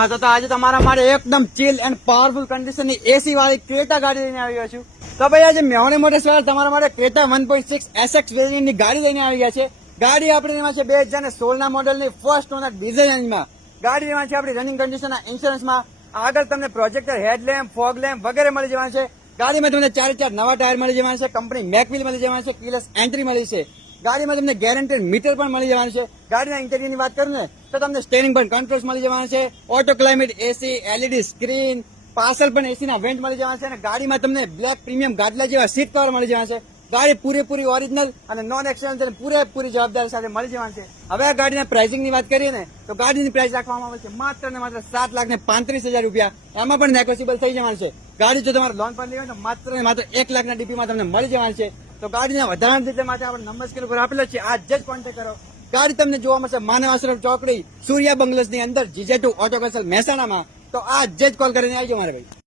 હા તો આજે તમારા માટે એકદમ ચીલ એન્ડ પાવરફુલ કન્ડિશનની એસી વાળી ક્રેટા ગાડી લઈને આવી ગયો છું. તો ભાઈ આજે મેહોને મોટર્સ વાળા તમારા માટે ક્રેટા 1.6 SX વેરિયન્ટની ગાડી લઈને આવી ગયા છે. ગાડી આપણે એમાં છે 2016 મોડેલની ફર્સ્ટ ઓનર ડીઝલ એન્જિનમાં. ગાડી એમાં છે આપણી રનિંગ કન્ડિશનના ઇન્સ્યોરન્સમાં. આગળ તમને પ્રોજેક્ટર, હેડલેમ્પ, ફોગ લેમ્પ વગેરે મળી જવાનું છે. ગાડીમાં તમને 4 નવા ટાયર મળી જવાના છે. કંપની મેકવિલ મળી જવાનું છે. કીલેસ એન્ટ્રી મળી છે. ગાડીમાં તમને ગેરંટેડ મીટર પણ મળી જવાનું છે. ગાડીના ઇન્ટેરિયરની વાત કરું ને તો તમને સ્ટેરિંગ પણ કંટ્રોલ્સ મળી જવાના છે. ઓટો ક્લાઇમેટ એસી, એલઈડી સ્ક્રીન, પાછળ પણ એસી ના વેન્ટ મળી જવાના છે. અને ગાડીમાં તમને બ્લેક પ્રીમિયમ ગાદલા જેવા સીટ કવર મળી જવાના છે. ગાડી પૂરેપૂરી ઓરિજિનલ અને નોન એક્સિડન્ટ અને પૂરેપૂરી જવાબદારી સાથે મળી જવાની છે. હવે આ ગાડીના પ્રાઇસિંગ ની વાત કરીએ ને તો ગાડીની પ્રાઇસ રાખવામાં આવે છે માત્ર ને માત્ર 7,35,000 રૂપિયા. એમાં પણ નેગોશિયેબલ થઈ જવાનું છે. ગાડી જો તમારે લોન પર લેવી હોય તો માત્ર ને માત્ર 1 લાખના ડીપીમાં તમને મળી જવાની છે. તો ગાડીના વધારાના ડિટેલ માટે આપણે નંબર સ્ક્રીન પર આપેલો છે, આજ જ કોન્ટેક્ટ કરો. ગાડી તમને જોવા મળશે માનવ આશ્રમ ચોકડી, સૂર્યા બંગલોઝ ની અંદર, GJ2 ઓટો કન્સલ્ટ મહેસાણામાં. તો આજ જ કોલ કરીને આવજો મારે ભાઈ.